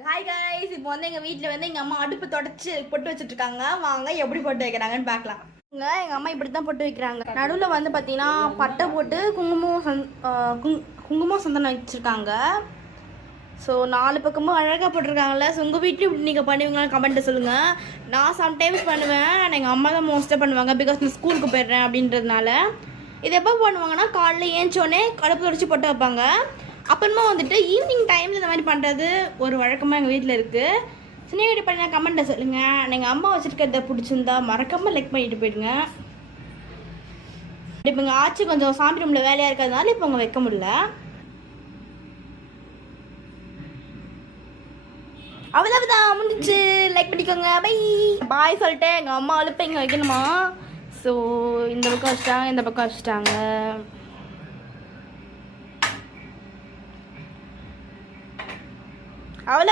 Hi guys, இப்போ வந்து எங்கள் வீட்டில் வந்து எங்கள் அம்மா அடுப்பு தொடச்சி பொட்டு வச்சுட்டு இருக்காங்க. வாங்க எப்படி பொட்டு வைக்கிறாங்கன்னு பார்க்கலாம். எங்கள் அம்மா இப்படி தான் பொட்டு வைக்கிறாங்க. நடுவில் வந்து பார்த்தீங்கன்னா பட்டை போட்டு குங்குமம் சந்தனம் வச்சுருக்காங்க. ஸோ 4 பக்கமும் அழகாக போட்டிருக்காங்கல்ல. ஸோ உங்கள் வீட்லையும் இப்படி நீங்கள் பண்ணுவீங்களான்னு கமெண்ட்டை சொல்லுங்கள். நான் சம்டைம்ஸ் பண்ணுவேன், ஆனால் எங்கள் அம்மா தான் மோஸ்ட்டாக பண்ணுவாங்க. பிகாஸ் நான் ஸ்கூலுக்கு போயிடுறேன் அப்படின்றதுனால. இது எப்போ பண்ணுவாங்கன்னா காலைல ஏஞ்சோடனே அடுப்பு தொடச்சி பொட்டு வைப்பாங்க. அப்புறமா வந்துட்டு ஈவினிங் டைமில் இந்த மாதிரி பண்ணுறது ஒரு வழக்கமாக எங்கள் வீட்டில் இருக்குது. சின்ன வீடியோ பண்ண கமெண்ட்டை சொல்லுங்கள். நீங்கள் அம்மா வச்சுருக்கிறத பிடிச்சிருந்தா மறக்காமல் லைக் பண்ணிட்டு போயிடுங்க. இப்போ இங்கே ஆச்சு கொஞ்சம் சாமி ரூமில் வேலையாக இருக்கிறதுனால இப்போ அங்கே வைக்க முடியல. அவ்வளவுதான், முடிஞ்சு. லைக் பண்ணிக்கோங்க. பை பாய் சொல்லிட்டு எங்கள் அம்மா அழுப்ப இங்கே வைக்கணுமா. ஸோ இந்த பக்கம் வச்சுட்டாங்க, இந்த பக்கம் வச்சுட்டாங்க. அவ்வளோ